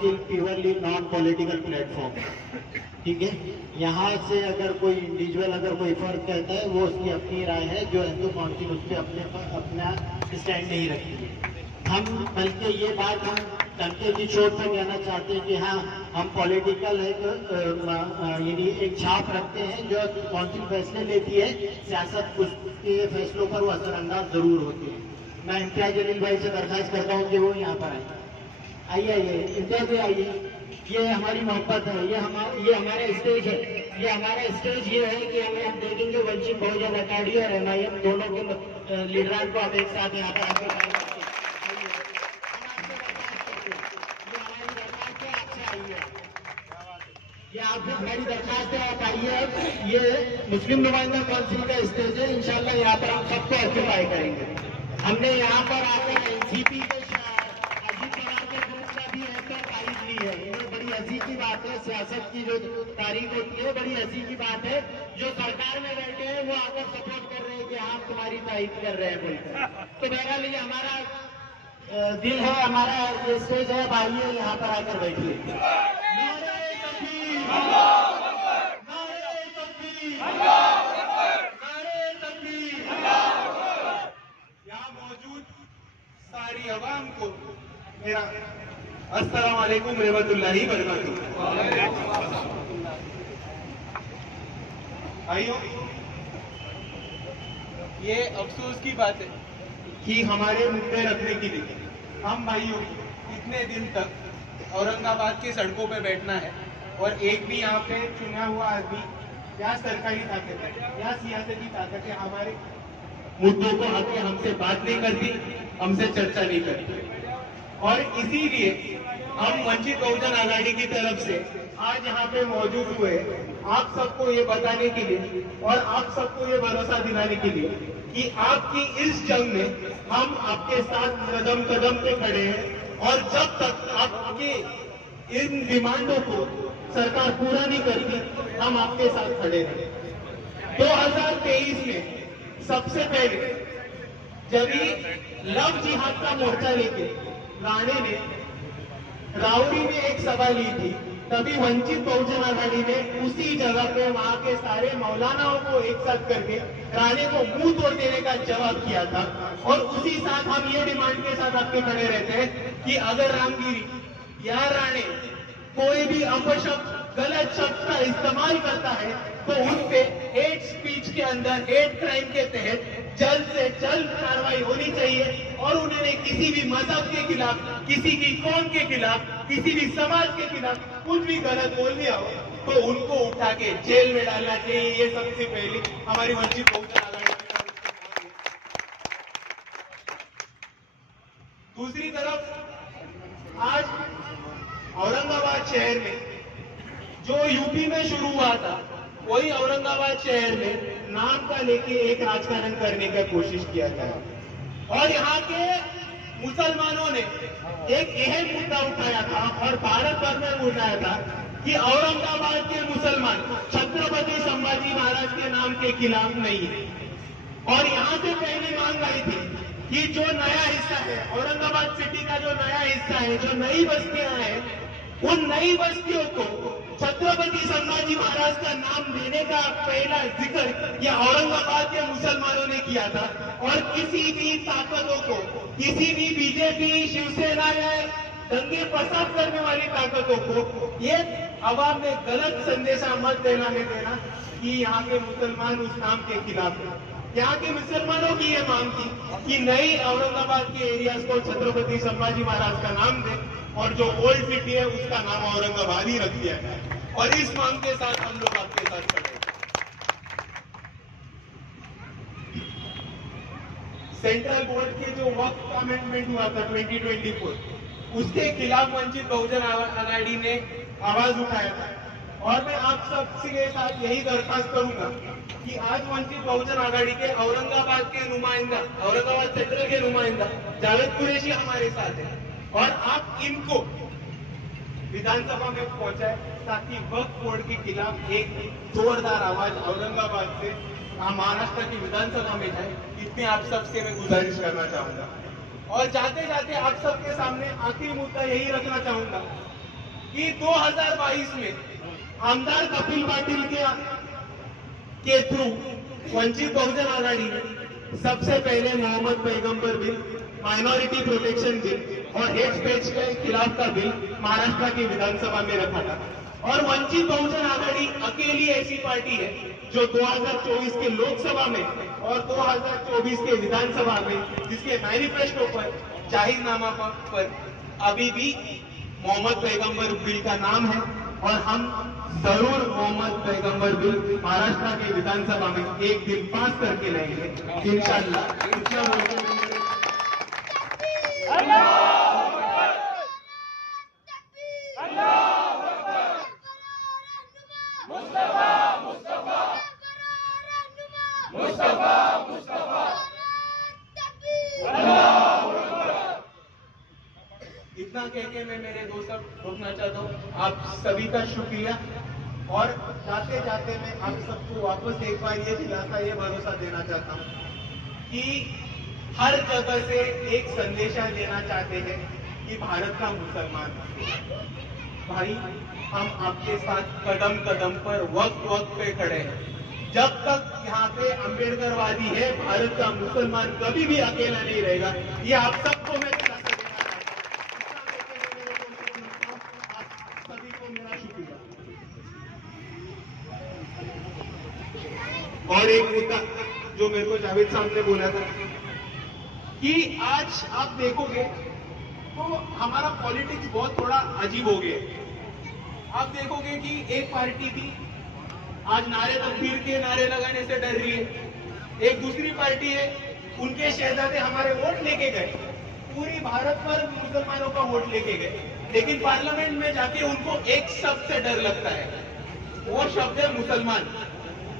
Council purely non political platform, ठीक है। यहाँ से अगर कोई इंडिविजुअल अगर कोई फर्क कहता है वो उसकी अपनी राय है, जो हिंदू काउंसिल उस पर अपना स्टैंड नहीं रखती है। हम बल्कि ये बात हम डंके की चोट पर कहना चाहते हैं कि हाँ, हम पॉलिटिकल यानी एक छाप रखते हैं। जो काउंसिल फैसले लेती है, सियासत उसके फैसलों पर वो असरअंदाज जरूर होती है। मैं इम्तियाज जलील भाई से दरखास्त करता हूँ कि वो यहाँ पर आए। आइए इम्तियाज भाई आइए। ये हमारी मोहब्बत है, ये हमारा स्टेज है। ये हमारा स्टेज ये है कि हम देखेंगे वंचित बहुजन अकाली और MIM दोनों के लीडरान को हम एक साथ यहाँ पर आगे ये आपसे हमारी दरखास्त है, आप आइए। ये मुस्लिम नुमाइंदा काउंसिल का स्टेज है, इंशाल्लाह यहाँ पर हम सबको ऑक्यूपाई करेंगे। हमने यहाँ पर आकर NCP के अजीत पवार के ग्रुप का भी एक तारीख ली है। ये बड़ी हंसी की बात है, सियासत की जो तारीख होती है बड़ी हंसी की बात है। जो सरकार में बैठे हैं वो आकर सपोर्ट कर रहे हैं कि हम तुम्हारी तारीफ कर रहे हैं बोलकर। तो बहरहाल ये हमारा दिल है, हमारा ये स्टेज है। आइए यहाँ पर आकर बैठिए। यहाँ मौजूद सारी अवाम को मेरा अस्सलाम वालेकुम रहमतुल्लाहि बरकातुहू। भाइयों, ये अफसोस की बात है कि हमारे मुद्दे रखने के लिए हम भाइयों इतने दिन तक औरंगाबाद की सड़कों पे बैठना है और एक भी यहाँ पे चुना हुआ आदमी या सरकारी ताकत है या सियासती ताकत है हमारे मुद्दों को आके हमसे बात नहीं करती, हमसे चर्चा नहीं करती। और इसीलिए हम वंचित बहुजन आघाड़ी की तरफ से आज यहाँ पे मौजूद हुए आप सबको ये बताने के लिए और आप सबको ये भरोसा दिलाने के लिए कि आपकी इस जंग में हम आपके साथ कदम कदम पे खड़े हैं। और जब तक आपके इन डिमांडों को सरकार पूरा नहीं करती, हम आपके साथ खड़े हैं। 2023 में सबसे पहले जब लव जिहाद का मोर्चा लेके राउडी ने एक सभा ली थी, तभी वंचित बहुजन आघाड़ी ने उसी जगह पे वहां के सारे मौलानाओं को एक साथ करके राणे को मुंह तोड़ देने का जवाब किया था। और उसी साथ हम ये डिमांड के साथ आपके खड़े रहते हैं कि अगर रामगिरी या राणे कोई भी अपशब्द गलत शब्द का इस्तेमाल करता है तो उन पे हेट स्पीच के अंदर हेट क्राइम के तहत जल्द से जल्द कार्रवाई होनी चाहिए। और उन्होंने किसी भी मजहब के खिलाफ, किसी की कौम के खिलाफ, किसी भी समाज के खिलाफ कुछ भी गलत बोल दिया हो तो उनको उठा के जेल में डालना चाहिए। ये सबसे पहले हमारी वंचित बहुजन आघाड़ी। दूसरी तरफ आज औरंगाबाद शहर में जो यूपी में शुरू हुआ था, वही औरंगाबाद शहर में नाम का लेके एक राजकारण करने का कोशिश किया गया। और यहाँ के मुसलमानों ने एक अहम मुद्दा उठाया था और भारत भर में उठाया था कि औरंगाबाद के मुसलमान छत्रपति संभाजी महाराज के नाम के खिलाफ नहीं है। और यहाँ से पहले मांग आई थी कि जो नया हिस्सा है, औरंगाबाद सिटी का जो नया हिस्सा है, जो नई बस्तियां हैं, उन नई बस्तियों को छत्रपति संभाजी महाराज का नाम देने का पहला जिक्र यह औरंगाबाद के मुसलमानों ने किया था। और किसी भी ताकतों को, किसी भी बीजेपी, शिवसेना या दंगे फसाद करने वाली ताकतों को ये अवाम में गलत संदेशा मत देने देना कि यहाँ के मुसलमान उस नाम के खिलाफ है। यहाँ के मुसलमानों की ये मांग थी कि नई औरंगाबाद के एरियाज को छत्रपति संभाजी महाराज का नाम दे और जो ओल्ड सिटी है उसका नाम औरंगाबाद ही रख दिया जाए। और इस मांग के साथ हम लोग आपके साथ खड़े हैं। सेंट्रल बोर्ड के जो वक्त अमेंडमेंट हुआ था 2024, उसके खिलाफ वंचित बहुजन आघाड़ी ने आवाज उठाया था। और मैं आप सबके साथ यही दरखास्त करूंगा कि आज वंचित बहुजन आघाड़ी के औरंगाबाद के नुमाइंदा, औरंगाबाद सेंट्रल के नुमाइंदा जावेद कुरैशी हमारे साथ है और आप इनको विधानसभा में पहुंचाए ताकि वक्फ बोर्ड के खिलाफ एक जोरदार आवाज औरंगाबाद से महाराष्ट्र की विधानसभा में जाए। इतनी आप सबसे मैं गुजारिश करना चाहूंगा। और जाते जाते आप सबके सामने आखिरी मुद्दा यही रखना चाहूंगा कि 2022 में आमदार कपिल पाटिल के थ्रू वंचित बहुजन आघाड़ी ने सबसे पहले मोहम्मद पैगंबर बिल, माइनॉरिटी प्रोटेक्शन बिल और हेट स्पीच के खिलाफ का बिल महाराष्ट्र की विधानसभा में रखा था। और वंचित बहुजन आघाड़ी अकेली ऐसी पार्टी है जो 2024 के लोकसभा में और 2024 के विधानसभा में जिसके मैनिफेस्टो पर, जाहिरनामा पर अभी भी मोहम्मद पैगंबर बिल का नाम है। और हम जरूर मोहम्मद पैगंबर बिल महाराष्ट्र के विधानसभा में एक दिन पास करके लाएंगे इंशाअल्लाह। इतना कह के मैं मेरे दोस्त रोकना चाहता हूँ। आप सभी का शुक्रिया। और जाते जाते मैं आप सबको वापस एक बार ये दिलासा, ये भरोसा देना चाहता हूँ कि हर जगह से एक संदेशा देना चाहते हैं कि भारत का मुसलमान भाई, हम आपके साथ कदम कदम पर वक्त वक्त पे खड़े हैं। जब तक यहाँ पे अम्बेडकरवादी है, भारत का मुसलमान कभी भी अकेला नहीं रहेगा। ये आप सबको मैं दिलासा देना चाहता हूँ। आप सभी को मेरा शुक्रिया। और एक मुद्दा जो मेरे को जावेद साहब ने बोला था कि आज आप देखोगे तो हमारा पॉलिटिक्स बहुत थोड़ा अजीब हो गया। आप देखोगे कि एक पार्टी थी आज नारे तकबीर के नारे लगाने से डर रही है, एक दूसरी पार्टी है उनके शहजादे हमारे वोट लेके गए, पूरी भारत पर मुसलमानों का वोट लेके गए, लेकिन पार्लियामेंट में जाके उनको एक शब्द से डर लगता है, वो शब्द है मुसलमान।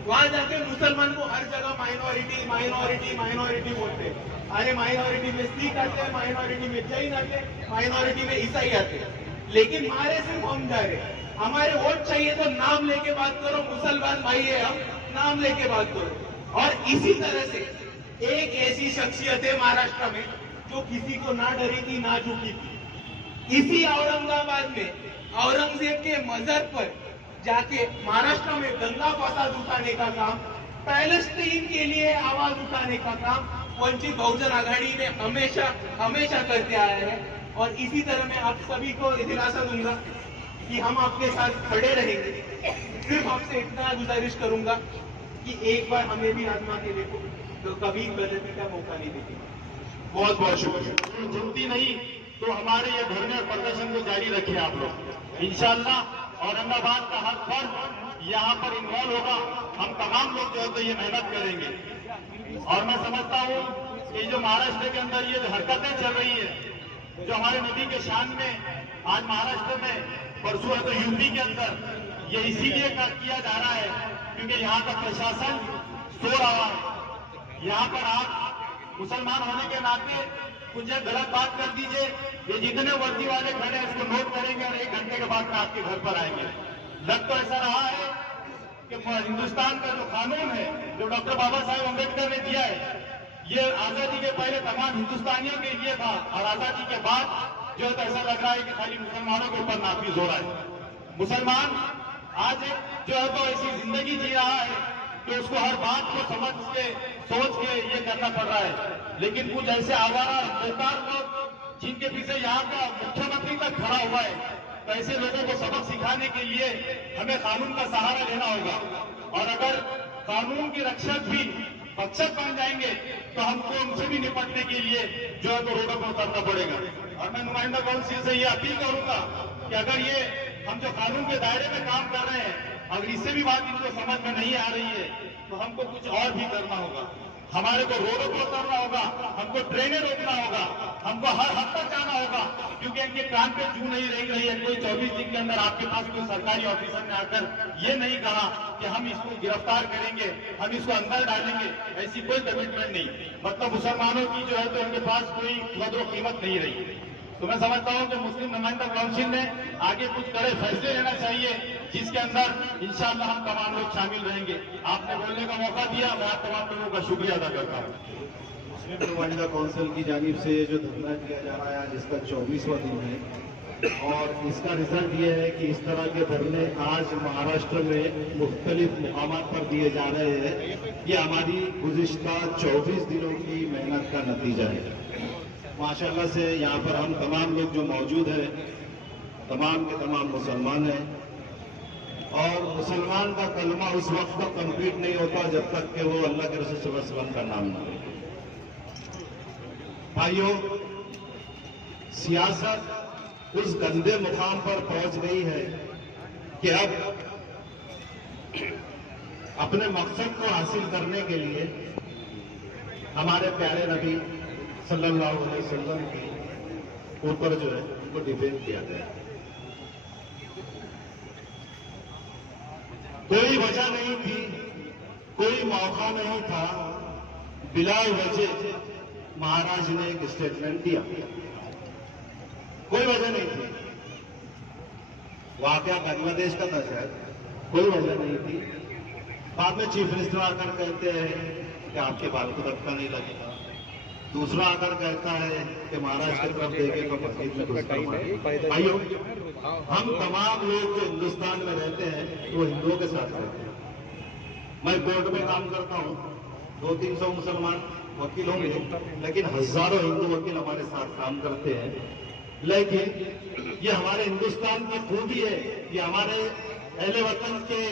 वहां जाके मुसलमान को हर जगह माइनॉरिटी माइनॉरिटी माइनॉरिटी बोलते हैं। अरे माइनॉरिटी में सिख आते हैं, माइनॉरिटी में जैन आते हैं, माइनॉरिटी में ईसाई आते हैं, लेकिन मारे सिर्फ हम जा रहे हैं। हमारे वोट चाहिए तो नाम लेके बात करो, मुसलमान भाई है हम, नाम लेके बात करो। और इसी तरह से एक ऐसी शख्सियत है महाराष्ट्र में जो किसी को ना डरी थी ना झुकी थी। इसी औरंगाबाद में औरंगजेब के मजर पर जाके महाराष्ट्र में दंगा फसाद उठाने का काम, पैलेस्टीन के लिए आवाज उठाने का काम वंचित बहुजन आघाड़ी ने हमेशा हमेशा करते आया है। और इसी तरह मैं आप सभी को दिलासा दूंगा कि हम आपके साथ खड़े रहेंगे। सिर्फ आपसे इतना गुजारिश करूंगा कि एक बार हमें भी आजमा के देखो, तो कभी गलती का मौका नहीं देंगे। बहुत बहुत शुक्रिया। जुड़ती नहीं तो हमारे ये धरने और प्रदर्शन को जारी रखिए आप लोग। इंशाअल्लाह औरंगाबाद का हर फर्द यहाँ पर इन्वॉल्व होगा। हम तमाम लोग जो है तो ये मेहनत करेंगे। और मैं समझता हूँ कि जो महाराष्ट्र के अंदर ये हरकतें चल रही है, जो हमारे नदी के शान में आज महाराष्ट्र में, परसों है तो यूपी के अंदर, ये इसीलिए किया जा रहा है क्योंकि यहाँ का प्रशासन सो रहा है। यहाँ पर आप मुसलमान होने के नाते कुछ गलत बात कर दीजिए, ये जितने वर्दी वाले खड़े हैं इसको नोट करेंगे और 1 घंटे के बाद में आपके घर पर आएंगे। लग तो ऐसा रहा है कि हिंदुस्तान का जो कानून है, जो डॉक्टर बाबा साहेब अम्बेडकर ने दिया है, ये आजादी के पहले तमाम हिंदुस्तानियों के लिए था और आजादी के बाद जो है तो ऐसा लग रहा है कि खाली मुसलमानों के ऊपर नाफिज हो रहा है। मुसलमान आज जो है तो ऐसी जिंदगी जी रहा है कि उसको हर बात को समझ के सोच के ये करना पड़ रहा है। लेकिन कुछ ऐसे आवारा बेकार लोग जिनके पीछे यहाँ का मुख्यमंत्री तक खड़ा हुआ है, तो ऐसे लोगों को सबक सिखाने के लिए हमें कानून का सहारा लेना होगा। और अगर कानून के रक्षक भी भक्षक बन जाएंगे तो हमको उनसे भी निपटने के लिए जो है तो रोडों पर उतरना पड़ेगा। और मैं नुमाइंदा काउंसिल से ये अपील करूंगा कि अगर ये हम जो कानून के दायरे में काम कर रहे हैं, अगर इससे भी बात इनको समझ में नहीं आ रही है तो हमको कुछ और भी करना होगा। हमारे को रोडों पर उतरना होगा, हमको ट्रेनें रोकना होगा, हमको हर हद तक जाना होगा, क्योंकि इनके कान पे जू नहीं रही है। कोई 24 दिन के अंदर आपके पास कोई सरकारी ऑफिसर ने आकर ये नहीं कहा कि हम इसको गिरफ्तार करेंगे, हम इसको अंदर डालेंगे, ऐसी कोई कमिटमेंट नहीं। मतलब मुसलमानों की जो है तो इनके पास कोई कदर कीमत नहीं रही। तो मैं समझता हूं कि मुस्लिम नुमाइंदा काउंसिल ने आगे कुछ कड़े फैसले लेना चाहिए, जिसके अंदर इंशाअल्लाह हम तमाम लोग शामिल रहेंगे। आपने बोलने का मौका दिया, मैं आप तमाम लोगों का शुक्रिया अदा करता हूँ। मुस्लिम नुमाइंदा काउंसिल की जानिब से जो धरना किया जा रहा है, जिसका 24वां दिन है, और इसका रिजल्ट ये है कि इस तरह के धरने आज महाराष्ट्र में मुख्तलिफ मुकामात पर दिए जा रहे हैं। ये हमारी गुज़िश्ता 24 दिनों की मेहनत का नतीजा है। माशाल्लाह से यहाँ पर हम तमाम लोग जो मौजूद हैं, तमाम के तमाम मुसलमान हैं, और मुसलमान का कलमा उस वक्त तक कंप्लीट नहीं होता जब तक कि वो अल्लाह के रसूल सल्लल्लाहु अलैहि वसल्लम का नाम ना ले। भाइयों, सियासत उस गंदे मुकाम पर पहुंच गई है कि अब अपने मकसद को हासिल करने के लिए हमारे प्यारे नबी सल्लल्लाहु अलैहि वसल्लम के ऊपर जो है उनको डिफेंड किया गया। कोई वजह नहीं थी, कोई मौका नहीं था, बिला वजह महाराज ने एक स्टेटमेंट दिया। कोई वजह नहीं थी, वाकया बांग्लादेश का था शायद, कोई वजह नहीं थी। बाद में चीफ मिनिस्टर आकर कहते हैं कि आपके बाल को धक्का नहीं लगेगा। दूसरा आकर कहता है कि महाराज की तरफ देखे तो मस्जिद में घुसकर मारे। भाइयों, हम तमाम लोग जो हिंदुस्तान में रहते हैं वो हिंदुओं के साथ रहते हैं। मैं कोर्ट में काम करता हूँ, 200-300 मुसलमान वकील होंगे, लेकिन हजारों हिंदू वकील हमारे साथ काम करते हैं। लेकिन ये हमारे हिंदुस्तान की खूबी है, ये हमारे अहले वतन के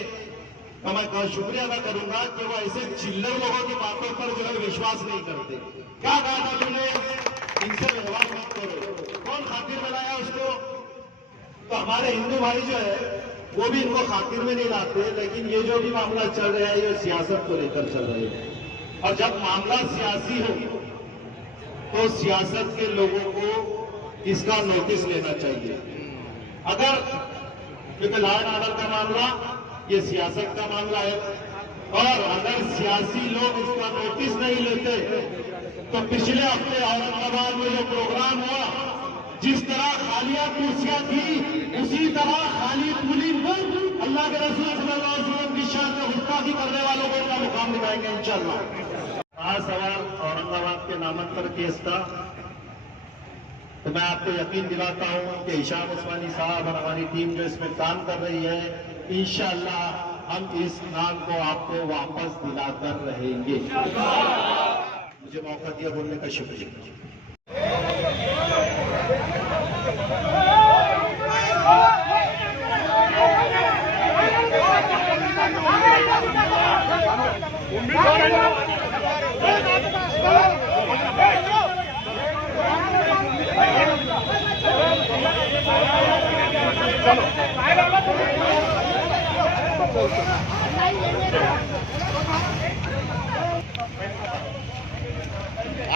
का मैं शुक्रिया अदा करूंगा कि वो ऐसे चिल्लर लोगों की बातों पर जो है विश्वास नहीं करते। क्या कहा था तुमने, इनसे व्यवहार मत करो, कौन खातिर में लाया उसको? तो हमारे हिंदू भाई जो है वो भी इनको खातिर में नहीं लाते। लेकिन ये जो भी मामला चल रहा है ये सियासत को लेकर चल रहे हैं, और जब मामला सियासी हो तो सियासत के लोगों को इसका नोटिस लेना चाहिए। अगर क्योंकि लॉ एंड ऑर्डर का मामला ये सियासत का मामला है, और अगर सियासी लोग इसका नोटिस नहीं लेते तो पिछले हफ्ते औरंगाबाद में जो प्रोग्राम हुआ, जिस तरह खालिया कुर्सियां थी उसी तरह खाली पुलिंग अल्लाह के रसूल सल्लल्लाहु अलैहि वसल्लम की शान में गुस्ताखी करने वालों को इनका मुकाम दिखाएंगे इंशाअल्लाह। आज सवाल औरंगाबाद के नामांतर केस का, तो मैं आपको यकीन दिलाता हूं कि हिशाम उस्मानी साहब और हमारी टीम जो इसमें काम कर रही है, इंशाअल्लाह हम इस नाम को आपको वापस दिलाकर रहेंगे। मुझे मौका दिया बोलने का शुक्रिया।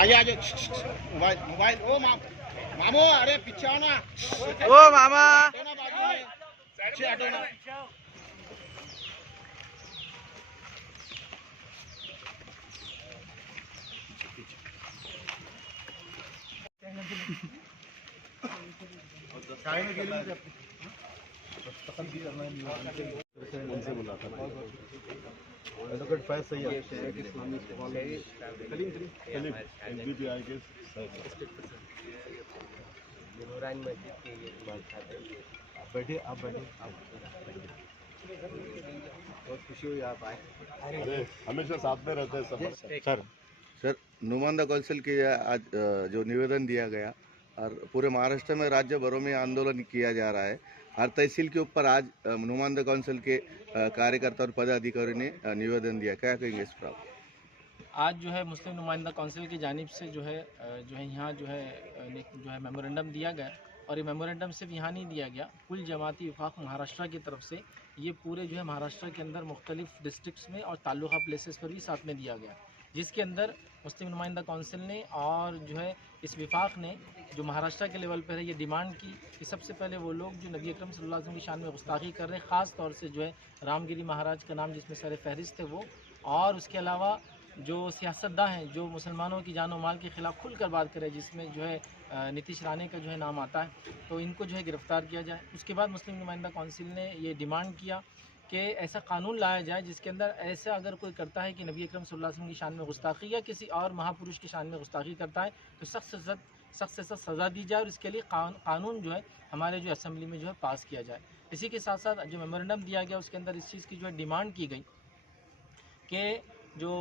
आगे आगे मोबाइल मोबाइल ओ मामू, अरे पीछे आओ ना। ओ मामा, हटो ना, बाजू में पीछे हटो ना। उनसे बोला था एडवोकेट फैज सही है, बैठिए, आप बैठिए, बहुत खुशी हुई आप आए। अरे हमेशा साथ में रहते हैं सब। सर, नुमाइंदा काउंसिल के आज जो निवेदन दिया गया और पूरे महाराष्ट्र में राज्य भरों में आंदोलन किया जा रहा है, हर तहसील के ऊपर आज नुमाइंदा काउंसिल के कार्यकर्ता और पदाधिकारी ने निवेदन दिया, क्या कहेंगे इस पर? आज जो है मुस्लिम नुमाइंदा काउंसिल की जानिब से जो है यहाँ जो है मेमोरेंडम दिया गया, और ये मेमोरेंडम सिर्फ यहाँ नहीं दिया गया, कुल जमाती विफाक महाराष्ट्र की तरफ से ये पूरे जो है महाराष्ट्र के अंदर मुख्तलिफ डिस्ट्रिक्ट्स में और तालुका प्लेसेस पर भी साथ में दिया गया, जिसके अंदर मुस्लिम नुमाइंदा काउंसिल ने और जो है इस विफाक ने जो महाराष्ट्र के लेवल पर है ये डिमांड की कि सबसे पहले वो लोग जो नबी अकरम सल्लल्लाहु अलैहि वसल्लम की शान में गुस्ताखी कर रहे हैं, ख़ास तौर से जो है रामगिरी महाराज का नाम जिसमें सर फहरिस्त थे वो, और उसके अलावा जो सियासतदान हैं जो मुसलमानों की जान और माल के ख़िलाफ़ खुलकर बात करें, जिसमें जो है नीतीश राणे का जो है नाम आता है, तो इनको जो है गिरफ़्तार किया जाए। उसके बाद मुस्लिम नुमाइंदा काउंसिल ने ये डिमांड किया कि ऐसा कानून लाया जाए जिसके अंदर ऐसा अगर कोई करता है कि नबी अकरम सल्लल्लाहु अलैहि वसल्लम की शान में गुस्ताखी या किसी और महापुरुष की शान में गुस्ताखी करता है तो सख्त से सख्त सख्त से सख्त सज़ा दी जाए और इसके लिए कानून जो है हमारे जो असेंबली में जो है पास किया जाए। इसी के साथ साथ जो मेमोरेंडम दिया गया उसके अंदर इस चीज़ की जो है डिमांड की गई कि जो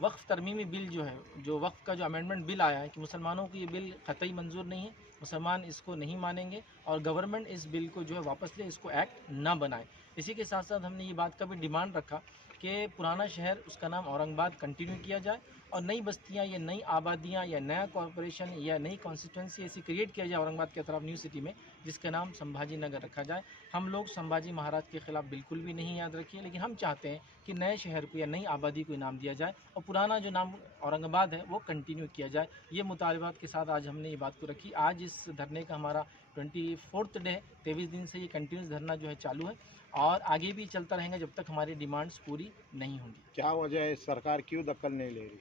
वक्फ़ तरमीमी बिल जो है, जो वक्फ़ का जो अमेंडमेंट बिल आया है कि मुसलमानों को ये बिल क़तई मंजूर नहीं है, मुसलमान इसको नहीं मानेंगे और गवर्नमेंट इस बिल को जो है वापस ले, इसको एक्ट ना बनाए। इसी के साथ साथ हमने ये बात का भी डिमांड रखा कि पुराना शहर उसका नाम औरंगाबाद कंटिन्यू किया जाए और नई बस्तियां या नई आबादियां या नया कॉरपोरेशन या नई कॉन्स्टिट्यूंसी ऐसी क्रिएट किया जाए औरंगाबाद के तरफ न्यू सिटी में जिसका नाम संभाजी नगर रखा जाए। हम लोग संभाजी महाराज के ख़िलाफ़ बिल्कुल भी नहीं, याद रखिए, लेकिन हम चाहते हैं कि नए शहर को या नई आबादी को नाम दिया जाए और पुराना जो नाम औरंगाबाद है वो कंटिन्यू किया जाए। ये मुतालबात के साथ आज हमने ये बात को रखी। आज इस धरने का हमारा 24th डे है, 23 दिन से ये कंटिन्यूस धरना जो है चालू है और आगे भी चलता रहेगा जब तक हमारी डिमांड्स पूरी नहीं होंगी। क्या वजह है, सरकार क्यों दखल नहीं ले रही?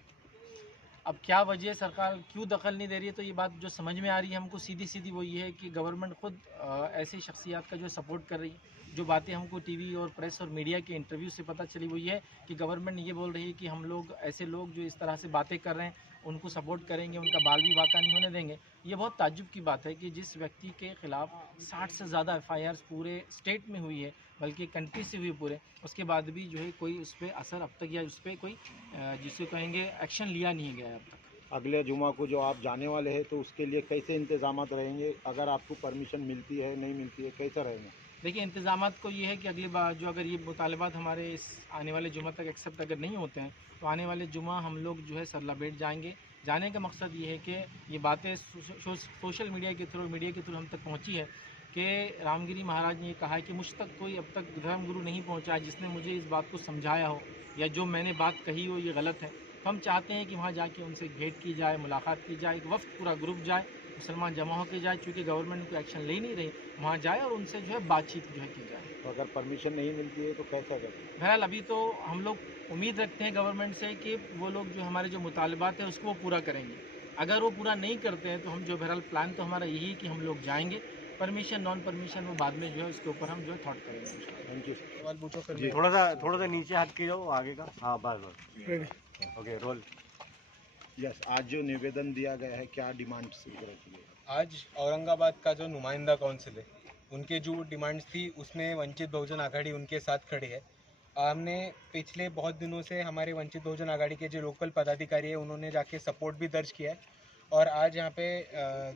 अब क्या वजह सरकार क्यों दखल नहीं दे रही है, तो ये बात जो समझ में आ रही है हमको सीधी सीधी वो ये है कि गवर्नमेंट खुद ऐसी शख्सियात का जो सपोर्ट कर रही है। जो बातें हमको टीवी और प्रेस और मीडिया के इंटरव्यू से पता चली वो ये है कि गवर्नमेंट ये बोल रही है कि हम लोग ऐसे लोग जो इस तरह से बातें कर रहे हैं उनको सपोर्ट करेंगे, उनका बाल भी बाका नहीं होने देंगे। ये बहुत ताज्जुब की बात है कि जिस व्यक्ति के ख़िलाफ़ 60 से ज़्यादा FIRs पूरे स्टेट में हुई है, बल्कि कंट्री से हुई पूरे, उसके बाद भी जो है कोई उस पर असर अब तक या उस पर कोई जिसे कहेंगे एक्शन लिया नहीं गया है अब तक। अगले जुमा को जो आप जाने वाले हैं तो उसके लिए कैसे इंतजामात रहेंगे? अगर आपको परमिशन मिलती है, नहीं मिलती है, कैसा रहेगा? देखिए, इंतज़ामात को ये है कि अगली बार जो अगर ये मुतालबात हमारे इस आने वाले जुमा तक एक्सेप्ट अगर नहीं होते हैं तो आने वाले जुमा हम लोग जो है सरलाबेट जाएंगे। जाने का मकसद ये है कि ये बातें सोशल मीडिया के थ्रू हम तक पहुंची है कि रामगिरी महाराज ने ये कहा है कि मुझ तक कोई अब तक धर्मगुरु नहीं पहुंचा है जिसने मुझे इस बात को समझाया हो या जो मैंने बात कही हो ये गलत है। तो हम चाहते हैं कि वहाँ जाके उनसे भेंट की जाए, मुलाकात की जाए, एक वफ्द पूरा ग्रुप जाए, मुसलमान जमा होकर जाए, चूँकि गवर्नमेंट कोई एक्शन ले नहीं रही, वहाँ जाए और उनसे जो है बातचीत जो है की जाए। तो अगर परमिशन नहीं मिलती है तो कैसा करें? बहरहाल अभी तो हम लोग उम्मीद रखते हैं गवर्नमेंट से कि वो लोग जो हमारे जो मुतालबात हैं उसको वो पूरा करेंगे। अगर वो पूरा नहीं करते हैं तो हम जो बहरहाल प्लान तो हमारा यही है कि हम लोग जाएंगे, परमिशन नॉन परमिशन वो बाद में जो है उसके ऊपर हम जो है थॉट करेंगे। Thank you. सवाल पूछो फिर। थोड़ा सा नीचे हाथ की जाओ, आगे का। हाँ बस ओके रोल। यस, आज जो निवेदन दिया गया है, क्या डिमांड्स रखी गई? आज औरंगाबाद का जो नुमाइंदा काउंसिल है उनके जो डिमांड्स थी उसमें वंचित बहुजन आघाड़ी उनके साथ खड़ी है। हमने पिछले बहुत दिनों से हमारे वंचित बहुजन आघाड़ी के जो लोकल पदाधिकारी है उन्होंने जाके सपोर्ट भी दर्ज किया है और आज यहाँ पे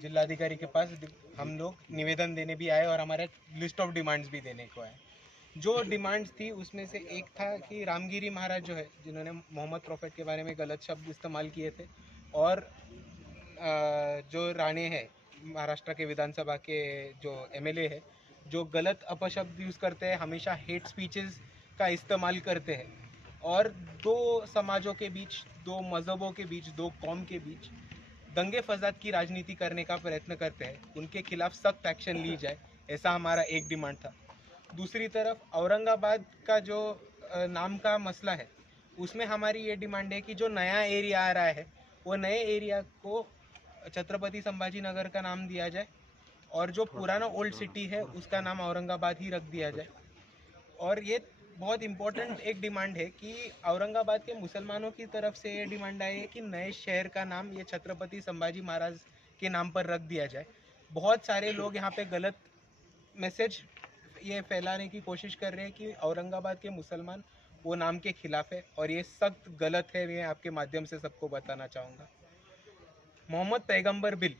जिलाधिकारी के पास हम लोग निवेदन देने भी आए और हमारे लिस्ट ऑफ डिमांड्स भी देने को आए। जो डिमांड्स थी उसमें से एक था कि रामगिरी महाराज जो है जिन्होंने मोहम्मद प्रॉफिट के बारे में गलत शब्द इस्तेमाल किए थे और जो राणे है महाराष्ट्र के विधानसभा के जो MLA है जो गलत अपशब्द यूज़ करते हैं, हमेशा हेट स्पीचेस का इस्तेमाल करते हैं और दो समाजों के बीच, दो मज़हबों के बीच, दो कौम के बीच दंगे फसाद की राजनीति करने का प्रयत्न करते हैं, उनके खिलाफ सख्त एक्शन ली जाए, ऐसा हमारा एक डिमांड था। दूसरी तरफ औरंगाबाद का जो नाम का मसला है उसमें हमारी ये डिमांड है कि जो नया एरिया आ रहा है वो नए एरिया को छत्रपति संभाजी नगर का नाम दिया जाए और जो पुराना ओल्ड सिटी है उसका नाम औरंगाबाद ही रख दिया जाए। और ये बहुत इम्पोर्टेंट एक डिमांड है कि औरंगाबाद के मुसलमानों की तरफ से ये डिमांड आई है कि नए शहर का नाम ये छत्रपति संभाजी महाराज के नाम पर रख दिया जाए। बहुत सारे लोग यहाँ पे गलत मैसेज ये फैलाने की कोशिश कर रहे हैं कि औरंगाबाद के मुसलमान वो नाम के खिलाफ है और ये सख्त गलत है। मैं आपके माध्यम से सबको बताना चाहूँगा। मोहम्मद पैगंबर बिल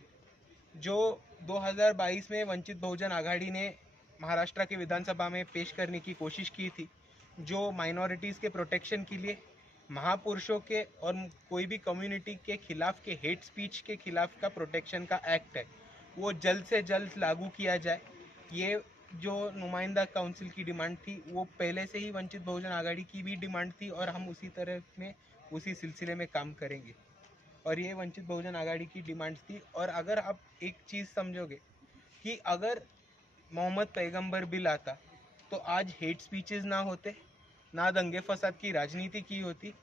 जो 2022 में वंचित बहुजन आघाड़ी ने महाराष्ट्र के विधानसभा में पेश करने की कोशिश की थी, जो माइनॉरिटीज़ के प्रोटेक्शन के लिए महापुरुषों के और कोई भी कम्युनिटी के खिलाफ के हेट स्पीच के खिलाफ का प्रोटेक्शन का एक्ट है, वो जल्द से जल्द लागू किया जाए। ये जो नुमाइंदा काउंसिल की डिमांड थी वो पहले से ही वंचित बहुजन आघाड़ी की भी डिमांड थी और हम उसी तरह में उसी सिलसिले में काम करेंगे और ये वंचित बहुजन आघाड़ी की डिमांड्स थी। और अगर आप एक चीज़ समझोगे कि अगर मोहम्मद पैगंबर बिल आता तो आज हेट स्पीचेस ना होते, ना दंगे फसाद की राजनीति की होती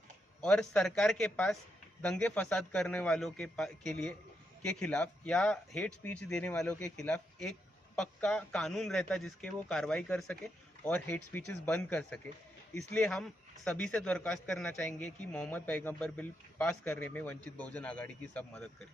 और सरकार के पास दंगे फसाद करने वालों के खिलाफ या हेट स्पीच देने वालों के खिलाफ एक पक्का कानून रहता जिसके वो कार्रवाई कर सके और हेट स्पीचेस बंद कर सके। इसलिए हम सभी से दरख्वास्त करना चाहेंगे कि मोहम्मद पैगंबर बिल पास करने में वंचित बहुजन आघाड़ी की सब मदद करें।